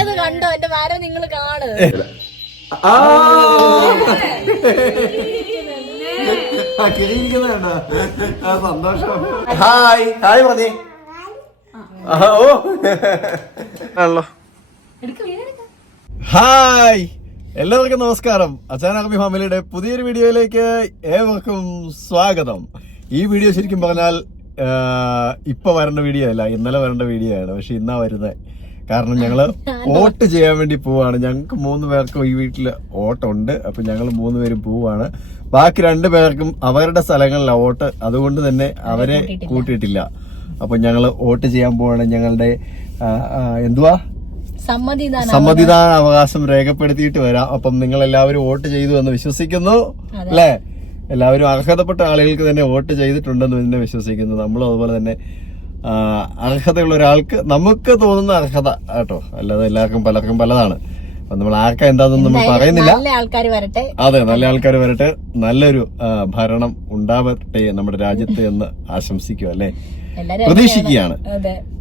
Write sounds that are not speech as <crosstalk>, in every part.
അത് കണ്ടോ? എന്റെ വര നിങ്ങൾ കാണ്. സന്തോഷം. ഹായ്. ഹായ് പറഞ്ഞേ ആഹാ, ഓ. ആണല്ലോ. ഹായ്. എല്ലാവർക്കും നമസ്കാരം. അച്ചാനകമി ഫാമിലിയുടെ പുതിയൊരു വീഡിയോയിലേക്ക് ഏവർക്കും സ്വാഗതം. ഈ വീഡിയോ ശരിക്കും പറഞ്ഞാൽ ഇപ്പൊ വരേണ്ട വീഡിയോ അല്ല ഇന്നലെ വരേണ്ട വീഡിയോ ആണ്. പക്ഷെ ഇന്നാ വരുന്നത്. കാരണം ഞങ്ങൾ <laughs> വോട്ട് ചെയ്യാൻ വേണ്ടി പോവാണ്. ഞങ്ങൾക്ക് മൂന്ന് പേർക്കും ഈ വീട്ടിൽ വോട്ടുണ്ട്. അപ്പൊ ഞങ്ങൾ മൂന്ന് പേരും പോവാണ്. ബാക്കി രണ്ടു പേർക്കും അവരുടെ സ്ഥലങ്ങളിലാണ് വോട്ട്. അതുകൊണ്ട് തന്നെ അവരെ കൂട്ടിയിട്ടില്ല. അപ്പൊ ഞങ്ങൾ വോട്ട് ചെയ്യാൻ പോവാണ്. ഞങ്ങളുടെ എന്തുവാ? സമ്മതിദാന അവകാശം രേഖപ്പെടുത്തിയിട്ട് വരാം. അപ്പം നിങ്ങൾ എല്ലാവരും വോട്ട് ചെയ്തു എന്ന് വിശ്വസിക്കുന്നു. അല്ലേ? എല്ലാവരും അർഹതപ്പെട്ട ആളുകൾക്ക് തന്നെ വോട്ട് ചെയ്തിട്ടുണ്ടെന്ന് തന്നെ വിശ്വസിക്കുന്നു. നമ്മളും അതുപോലെ തന്നെ അർഹതയുള്ള ഒരാൾക്ക് നമുക്ക് തോന്നുന്ന അർഹത കേട്ടോ. അല്ലാതെ എല്ലാവർക്കും പലർക്കും പലതാണ്. അപ്പൊ നമ്മൾ ആർക്കാ എന്താണെന്ന് നമ്മൾ പറയുന്നില്ല. അതെ നല്ല ആൾക്കാർ വരട്ടെ. നല്ലൊരു ഭരണം ഉണ്ടാവട്ടെ നമ്മുടെ രാജ്യത്ത് എന്ന് ആശംസിക്കുക അല്ലേ? പ്രതീക്ഷിക്കുകയാണ്.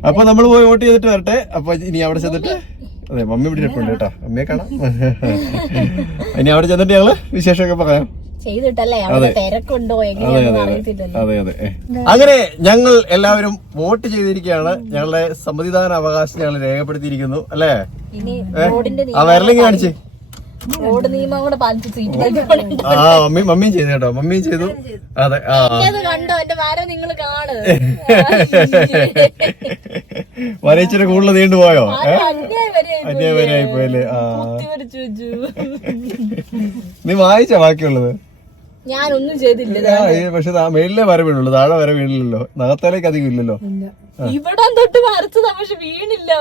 അപ്പൊ നമ്മൾ പോയി വോട്ട് ചെയ്തിട്ട് വരട്ടെ. അപ്പൊ ഇനി അവിടെ ചെന്നിട്ട് അതെ മമ്മി ഇവിടെ ഇരിപ്പുണ്ട് കേട്ടോ. അമ്മയെ കാണാം. ഇനി അവിടെ ചെന്നിട്ട് ഞങ്ങൾ വിശേഷമൊക്കെ പറയാം. ചെയ്തിട്ടല്ലേ? അവിടെ തിരക്കുണ്ടോ? അതെ എങ്ങനെയാണെന്ന് അതെ അറിയത്തില്ലല്ലോ. അതെ അതെ. അങ്ങനെ ഞങ്ങൾ എല്ലാവരും വോട്ട് ചെയ്തിരിക്കുകയാണ്. ഞങ്ങളുടെ സമ്മതിദാന അവകാശം ഞങ്ങൾ രേഖപ്പെടുത്തിയിരിക്കുന്നു. അല്ലേ? ഇനി ഏ? റോഡിന്റെ ആ വരലെങ്കിൽ കാണിച്ചേ. റോഡ് നിയമം കൂടെ പാലിച്ച് സീറ്റ് ബെൽറ്റ് ആ മമ്മി മമ്മിയും ചെയ്തു കേട്ടോ. മമ്മിയും ചെയ്തു. അതെ ആ. കണ്ടോ? എന്റെ വര നിങ്ങൾ കാണു. വരയിച്ചിട്ട് കൂടുതൽ നീണ്ടു പോയോ? അന്യവരായി പോയല്ലേ അന്യായം ആ. നീ വായിച്ച ബാക്കിയുള്ളത്? ഞാനൊന്നും ചെയ്തില്ല. പക്ഷെ ദാ മേളിലേ വര വീണുള്ളൂ താഴെ വര വീണില്ലല്ലോ. നഖത്തേലേക്ക് അധികം ഇല്ലല്ലോ. ഇവിടെ തൊട്ട് വരച്ചതാ പക്ഷെ വീണില്ല.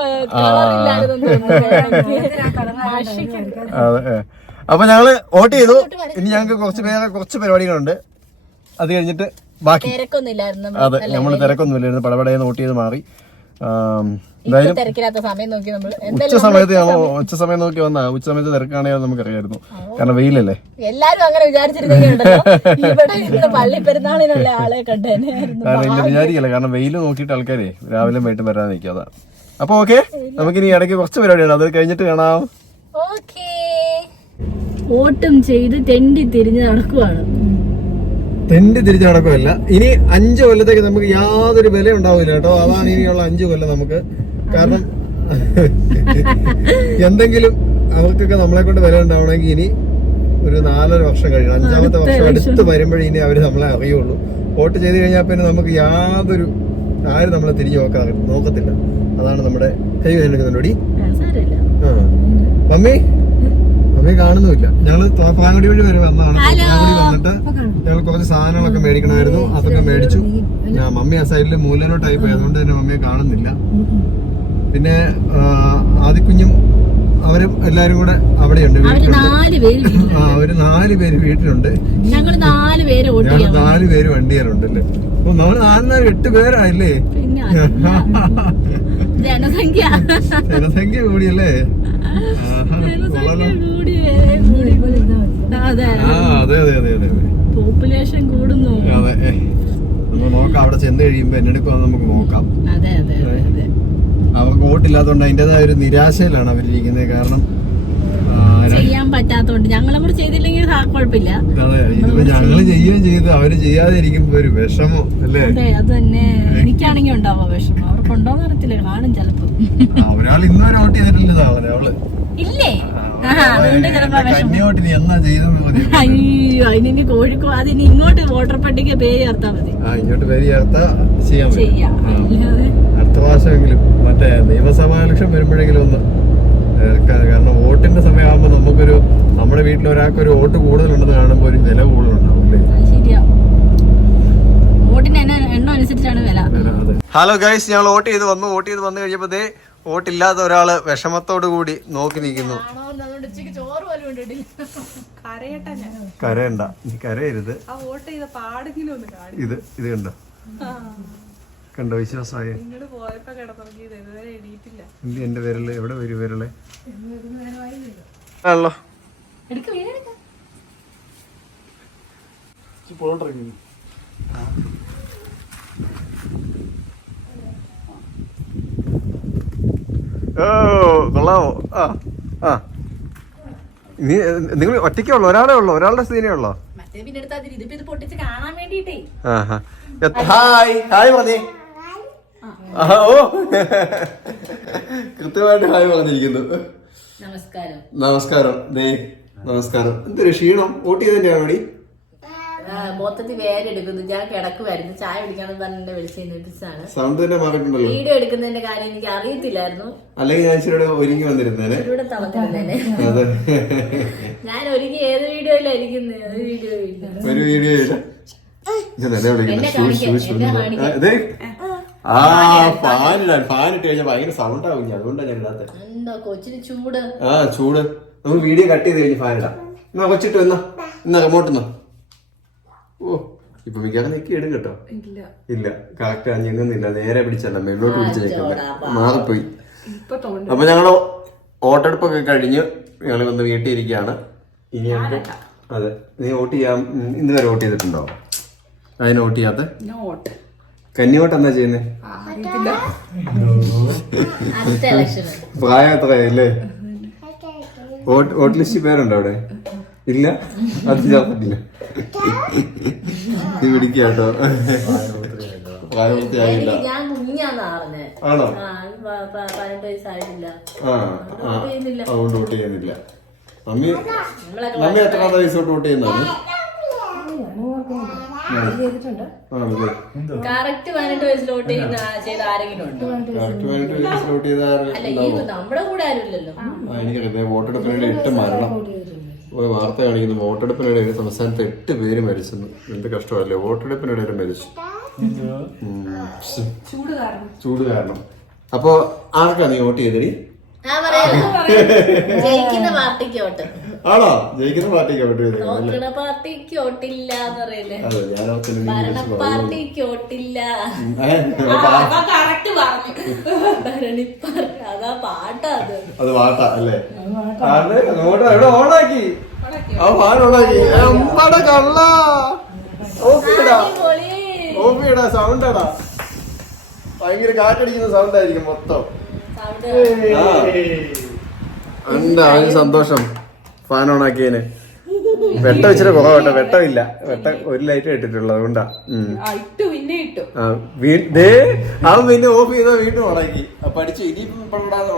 അപ്പൊ ഞങ്ങൾ വോട്ട് ചെയ്തു. ഇനി ഞങ്ങൾക്ക് കുറച്ച് പേരെ കുറച്ച് പരിപാടികളുണ്ട്. അത് കഴിഞ്ഞിട്ട് ബാക്കി. തിരക്കൊന്നുമില്ലായിരുന്നു. അതെ നമ്മൾ തിരക്കൊന്നുമില്ലായിരുന്നു. പടപടയെന്ന് വോട്ട് ചെയ്ത് മാറി. എന്തായാലും ഉച്ച സമയത്ത് ഞങ്ങൾ ഉച്ച സമയം നോക്കി വന്നാ ഉച്ച സമയത്ത് തിരക്കാണെങ്കിൽ നമുക്കറിയായിരുന്നു. കാരണം വെയിലല്ലേ? എല്ലാരും അങ്ങനെ കണ്ടേനായിരുന്നു കാരണം ഇല്ല വിചാരിക്കല്ല? കാരണം വെയിൽ നോക്കിയിട്ട് ആൾക്കാരെ രാവിലെ വൈകിട്ട് വരാൻ അതാ. അപ്പൊ ഓക്കെ നമുക്കിനി ഇടയ്ക്ക് കുറച്ച് പരിപാടിയാണ് അത് കഴിഞ്ഞിട്ട് കാണാം. ഓക്കേ. ഓട്ടം ചെയ്ത് തെണ്ടി തിരിഞ്ഞ് നടക്കുവാണ്. തെണ്ടി തിരിച്ചു നടക്കുമല്ല ഇനി അഞ്ചു കൊല്ലത്തേക്ക് നമുക്ക് യാതൊരു വില ഉണ്ടാവില്ല കേട്ടോ. അതാണ് ഇനിയുള്ള അഞ്ചു കൊല്ലം നമുക്ക്. കാരണം <laughs> എന്തെങ്കിലും അവർക്കൊക്കെ നമ്മളെ കൊണ്ട് വില ഉണ്ടാവണമെങ്കിൽ ഇനി ഒരു നാലര വർഷം കഴിയണം. അഞ്ചാമത്തെ വർഷം അടുത്ത് വരുമ്പോഴേ ഇനി അവർ നമ്മളെ അറിയുള്ളൂ. വോട്ട് ചെയ്ത് കഴിഞ്ഞാൽ പിന്നെ നമുക്ക് യാതൊരു ആരും നമ്മളെ തിരിഞ്ഞു നോക്കാറ് നോക്കത്തില്ല. അതാണ് നമ്മുടെ കൈ വേദനിക്കുന്നുണ്ടോടി സാരമില്ല. ആ. മമ്മി? മമ്മി കാണുന്നുമില്ല. ഞങ്ങൾ തോപ്പാങ്കുടി വഴി വരെ വന്നതാണ് തോപ്പാങ്കുടി വന്നിട്ട് ഞങ്ങൾ കുറച്ച് സാധനങ്ങളൊക്കെ മേടിക്കണമായിരുന്നു. അതൊക്കെ മേടിച്ചു. ഞാൻ മമ്മി ആ സൈഡിൽ മൂലനോട്ടായി പോയി അതുകൊണ്ട് തന്നെ മമ്മിയെ കാണുന്നില്ല. പിന്നെ ആദിക്കുഞ്ഞും അവരും എല്ലാരും കൂടെ അവിടെയുണ്ട്. ആ ഒരു നാല് പേര് വീട്ടിലുണ്ട്. ഞങ്ങൾ നാല് പേര് വണ്ടിയാറുണ്ട് അല്ലേ? അപ്പൊ നമ്മൾ നാല് നാല് എട്ട് പേരായില്ലേ? <laughs> ജനസംഖ്യ. ജനസംഖ്യ കൂടിയല്ലേ? ആ അതെ അതെ അതെ അതെ അതെ. പോപ്പുലേഷൻ കൂടുന്നു. അതെ. നമുക്ക് നോക്കാം അവിടെ ചെന്ന് കഴിയുമ്പോ എന്നെടുക്കുമെന്ന് നമുക്ക് നോക്കാം. അതെ അതെ അവർക്ക് വോട്ടില്ലാത്തതുകൊണ്ട് അതിന്റെതായ ഒരു നിരാശയിലാണ് അവരിയ്ക്കുന്നത് കാരണം ചെയ്യാൻ പറ്റാത്തോണ്ട്. ഞങ്ങളെ ചെയ്തില്ലെങ്കിൽ കുഴപ്പമില്ല. ഞങ്ങൾ ചെയ്യുകയും ചെയ്ത് അവർ ചെയ്യാതെ ഇരിക്കുമ്പോ ഒരു വിഷമോ അല്ലേ? അതെ അത് തന്നെ. എനിക്കാണെങ്കിൽ ഉണ്ടാവോ വിഷമം. അവർക്ക് ഉണ്ടോന്ന് അറിയത്തില്ല കാണും ചെലപ്പോ. ഒരാൾ ഇന്നുവരെ വോട്ട് ചെയ്തിട്ടില്ലതാ അവൾ. ഇല്ലേ? അയ്യോ അതിനി കോഴിക്കോട് അതിനി ഇങ്ങോട്ട് വോട്ടർ പട്ടിക പേര് ചേർത്താ മതി. ഇങ്ങോട്ട് പേര് ചേർത്താ ചെയ്യാം. അല്ലാതെ അടുത്ത പ്രാവശ്യമെങ്കിലും മറ്റേ നിയമസഭാ ഇലക്ഷൻ വരുമ്പോഴെങ്കിലും ഒന്ന് കാരണം വോട്ടിന്റെ സമയമാകുമ്പോ നമുക്കൊരു നമ്മുടെ വീട്ടിൽ ഒരാൾക്ക് ഒരു വോട്ട് കൂടുതലുണ്ടെന്ന് കാണുമ്പോൾ ഒരു വില കൂടുതലുണ്ടാവും അല്ലേ? ഹലോ ഗൈസ് ഞങ്ങൾ വോട്ട് ചെയ്ത് വന്നു. വോട്ട് ചെയ്ത് വന്നു കഴിഞ്ഞപ്പോ വോട്ടില്ലാത്ത ഒരാൾ വിഷമത്തോടു കൂടി നോക്കി നിൽക്കുന്നു. കരയണ്ട. നീ കരയരുത്. ഇത് ഇത് കണ്ടോ? കണ്ടോ വിശ്വാസമായ. എന്ത് എന്റെ വിരൽ? എവിടെ വരും വിരൽ? ആണല്ലോ. ഓ കൊള്ളാമോ? ആ ആ. നീ നിങ്ങൾ ഒറ്റയ്ക്കേ ഉള്ളു? ഒരാളെ ഉള്ളു? ഒരാളുടെ സീനേ ഉള്ളോ? ഹായ്. ഹായ് പറഞ്ഞേ. ഓ. കൃത്യമായിട്ട് ഹായ് പറഞ്ഞിരിക്കുന്നു. നമസ്കാരം. നമസ്കാരം. ദേ നമസ്കാരം. എന്തൊരു ക്ഷീണം. തന്നെയാണ് വേണ്ടി ആ, മൊത്തത്തിൽ വേറെ എടുക്കുന്നു. ഞാൻ കിടക്കുമായിരുന്നു ചായ കുടിക്കാന്ന് പറഞ്ഞിട്ട് വിളിച്ച് നിർത്തിച്ചാണ് സൗണ്ട് തന്നെ മാറിയിട്ടുണ്ടല്ലോ. വീഡിയോ എടുക്കുന്നതിന്റെ കാര്യം എനിക്ക് അറിയത്തില്ലായിരുന്നു. അല്ലെങ്കിൽ ഞാൻ ഇച്ചിരി ഒരുങ്ങി വന്നിരുന്നേനെ. ഇവിടെ തളർത്തിരുന്നേനെ ഞാൻ ഒരുങ്ങി ഏത് വീഡിയോയിലായിരിക്കുന്നത് ഒരു വീഡിയോ? ഒരു വീഡിയോ ഇല്ല ഞാൻ എന്നെ ഷൂ, ആ. ഫാൻ ആ ഫാനിടാൻ ഫാനിട്ട് കഴിഞ്ഞാൽ ഭയങ്കര സൗണ്ട് ആവും അതുകൊണ്ടാണ് ഞാൻ ഇടാത്തത് എന്താ കൊച്ചിന് ചൂട്? ആ ചൂട്. നമുക്ക് വീഡിയോ കട്ട് ചെയ്ത് കഴിഞ്ഞ് ഫാൻ ഇടാം. എന്നാ കൊച്ചിട്ട് എന്നാ എന്നാ റിമോട്ട് എന്നാ ഓ ഇപ്പൊ മിക്കവാറും നെക്കി ഇടും കേട്ടോ. ഇല്ല. ഇല്ല. കറക്റ്റ് ഞെങ്ങുന്നില്ല നേരെ പിടിച്ചല്ല. മേലോട്ട് പിടിച്ച് നിൽക്കുന്നത് മാറിപ്പോയി. അപ്പൊ ഞങ്ങൾ വോട്ടെടുപ്പൊക്കെ കഴിഞ്ഞ് ഞങ്ങൾ വന്ന് വീട്ടിൽ ഇരിക്കുകയാണ് ഇനി അതെ. നീ വോട്ട് ചെയ്യാൻ ഇന്ന് വരെ വോട്ട് ചെയ്തിട്ടുണ്ടോ? അതിന് വോട്ട് ചെയ്യാത്ത? ചെയ്യുന്നേ? എന്താ ചെയ്യുന്നത് പ്രായം എത്രയല്ലേ വോട്ട് വോട്ട് ലിസ്റ്റ് പേരുണ്ടോ അവിടെ? ഇല്ല? അത് ചേർത്തിട്ടില്ല നീ പിടിക്കാട്ടോ. പ്രായപൂർത്തിയായില്ല. ആണോ? അതുകൊണ്ട് വോട്ട് ചെയ്യുന്നില്ല. മമ്മി മമ്മി എത്ര വയസ്സോട്ട് വോട്ട് ചെയ്യുന്നതാണ് ആണല്ലേ കറക്റ്റ് പതിനെട്ട് ചെയ്ത ആരെങ്കിലും ഉണ്ടോ? അല്ല ഈ നമ്മുടെ കൂടെ എനിക്കറിയാം. വോട്ടെടുപ്പിനിടെ എട്ട് മരണം. ഒരു വാർത്ത കാണിക്കുന്നു. വോട്ടെടുപ്പിനിടയിൽ സംസ്ഥാനത്ത് എട്ട് പേര് മരിച്ചെന്ന്. എന്ത് കഷ്ടമല്ലേ വോട്ടെടുപ്പിനിടയിൽ മരിച്ചു. ചൂട് കാരണം. ചൂട് കാരണം. അപ്പൊ ആർക്കാ നീ വോട്ട് ചെയ്തടി ജയിക്കുന്ന പാർട്ടിക്ക് വോട്ട്. ആണോ? ജയിക്കുന്ന പാർട്ടിക്ക് വോട്ട് ചെയ്തത് നോക്കണ പാർട്ടിക്ക് അതാ പാട്ടാ അത്. പാട്ടാ അല്ലേ? അങ്ങോട്ട് എവിടെ ഓണാക്കി? ആ പാൻ ഓണാക്കി. ഏ, കള്ള. ഓപ്പിടാ അടിപൊളി. ഓപ്പിടാ സൗണ്ടാടാ ഭയങ്കര കാറ്റടിക്കുന്ന സൗണ്ട് ആയിരിക്കും മൊത്തം. എന്താ അവന് സന്തോഷം. ഫാൻ ഓണാക്കിയതിന് വെട്ടം ഇച്ചിരി കുറവട്ടെ വെട്ടമില്ല വെട്ടം ഒരു ലൈറ്റ് ഇട്ടിട്ടുള്ളത് അതുകൊണ്ടാ അവൻ പിന്നെ ഓഫ് ചെയ്താ വീണ്ടും ഉണക്കി പഠിച്ചു. ഇനി ഇനിയിപ്പം പണ്ടാതെ.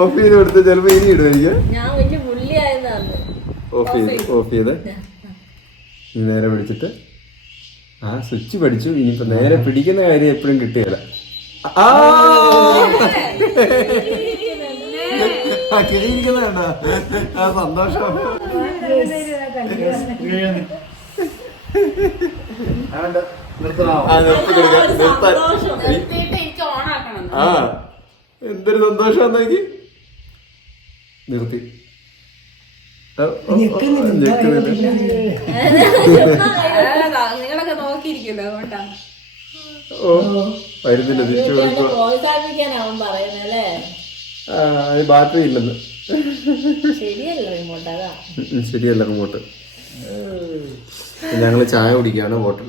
ഓഫ് ചെയ്ത് കൊടുത്ത് ചിലപ്പോ ഇനി ഇടുമായിരിക്കും. ഓഫ് ചെയ്ത് ഓഫ് ചെയ്ത്. ഇനി നേരെ പിടിച്ചിട്ട്. ആ സ്വിച്ച് പഠിച്ചു ഇനിയിപ്പോ നേരെ പിടിക്കുന്ന കാര്യം എപ്പോഴും കിട്ടുകയില്ല ആ, കണ്ടോ? ആ സന്തോഷം. ആ, എന്തൊരു സന്തോഷം നിർത്തി ആ, ഓ, ഓ, ഞെക്കുന്നില്ല. നിങ്ങളൊക്കെ ഓ വരുന്നില്ല തിരിച്ചു കൊടുക്കുക ബാറ്ററി ഇല്ലെന്ന്. ശരിയല്ലോ റിമോട്ട് ഞങ്ങൾ ചായ കുടിക്കുകയാണ് വോട്ട്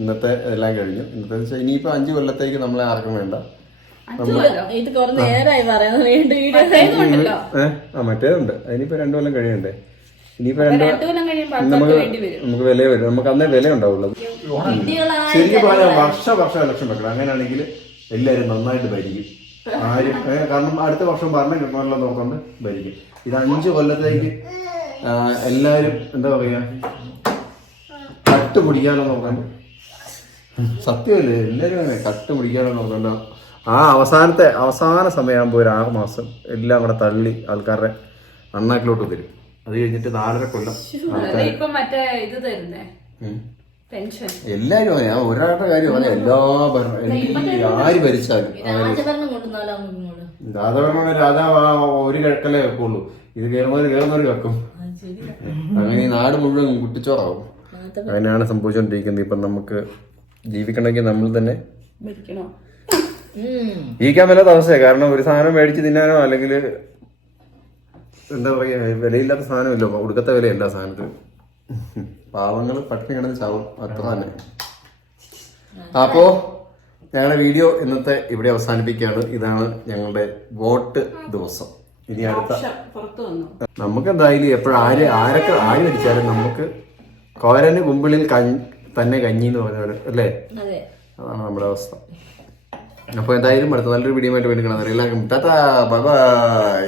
ഇന്നത്തെ എല്ലാം കഴിഞ്ഞു. ഇന്നത്തെ വെച്ചാൽ ഇനിയിപ്പോ അഞ്ചു കൊല്ലത്തേക്ക് നമ്മളെ ആർക്കും വേണ്ട. ഇത് കുറെ നേരമായി പറയുന്നത് വീണ്ടും വീഡിയോ ഉണ്ടല്ലോ ഏഹ് ആ മറ്റേതുണ്ട്. അതിനിപ്പോ രണ്ടു കൊല്ലം കഴിയണ്ടേ? ഇനിയിപ്പോ നമുക്ക് വരും. നമുക്ക് വില വരും. നമുക്ക് അന്നേ വില ഉണ്ടാവുള്ളൂ. കുട്ടികളായ ശരിക്കും പറഞ്ഞാൽ വർഷ വർഷം ഇലക്ഷൻ വെക്കണം. അങ്ങനെയാണെങ്കിൽ എല്ലാവരും നന്നായിട്ട് ഭരിക്കും. ആരും കാരണം അടുത്ത വർഷം ഭരണം കിട്ടണമല്ലോ നോക്കൊണ്ട് ഭരിക്കും. ഇത് അഞ്ച് കൊല്ലത്തേക്ക് എല്ലാരും എല്ലാവരും എന്താ പറയാ കട്ട് പിടിക്കാനോ നോക്കണ്ട സത്യമല്ലേ? എല്ലാവരും അങ്ങനെ കട്ട് പിടിക്കാനോ നോക്കണ്ട ആ അവസാനത്തെ അവസാന സമയമാകുമ്പോൾ ഒരു ആറ് മാസം എല്ലാം കൂടെ തള്ളി ആൾക്കാരുടെ അണ്ണാക്കിലോട്ട് തരും അത് കഴിഞ്ഞിട്ട് നാലര കൊല്ലം ആൾക്കാർ ഇപ്പൊ മറ്റേ ഇത് തരുന്നേ. പെൻഷൻ എല്ലാരും ഞാൻ ഒരാളുടെ കാര്യം പറയാം. എല്ലാ ഭരണം ആര് ഭരിച്ചാലും രാജഭരണം ആ ഒരു കിഴക്കല്ലേ വെക്കുള്ളൂ. ഇത് കേറുന്നവര് കേറുന്നവര് വെക്കും. അങ്ങനെ ഈ നാട് മുഴുവൻ കുട്ടിച്ചോറാവും. അങ്ങനെയാണ് സംഭവിച്ചുകൊണ്ടിരിക്കുന്നത് ഇപ്പം നമുക്ക് ജീവിക്കണമെങ്കിൽ നമ്മൾ തന്നെ ജീവിക്കാൻ മേലാത്ത അവസ്ഥയാണ് കാരണം ഒരു സാധനം മേടിച്ച് തിന്നാനോ അല്ലെങ്കിൽ എന്താ പറയാ വിലയില്ലാത്ത സാധനമില്ല. ഒടുക്കത്തെ വിലയല്ല സാധനത്തിന് പാവങ്ങൾ പട്ടിണി കിടന്ന് ചാവും. അത്ര തന്നെ അപ്പോ ഞങ്ങളുടെ വീഡിയോ ഇന്നത്തെ ഇവിടെ അവസാനിപ്പിക്കുകയാണ്. ഇതാണ് ഞങ്ങളുടെ വോട്ട് ദിവസം. ഇനി അടുത്ത നമുക്ക് എന്തായാലും എപ്പോഴും ആര് ആരൊക്കെ ആര് മരിച്ചാലും നമുക്ക് കോരന് കുമ്പിളിൽ തന്നെ കഞ്ഞി എന്ന് പറഞ്ഞവര് അല്ലേ? അതെ. അതാണ് നമ്മുടെ അവസ്ഥ. അപ്പൊ എന്തായാലും അടുത്ത നല്ലൊരു വീഡിയോ ആയിട്ട് വേണ്ടി കാണാൻ എല്ലാവർക്കും ടാറ്റാ ബൈ.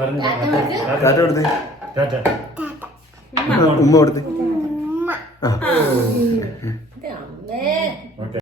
ടാറ്റ കൊടുത്തേ? ഉമ്മ കൊടുത്തേ? അമ്മേ.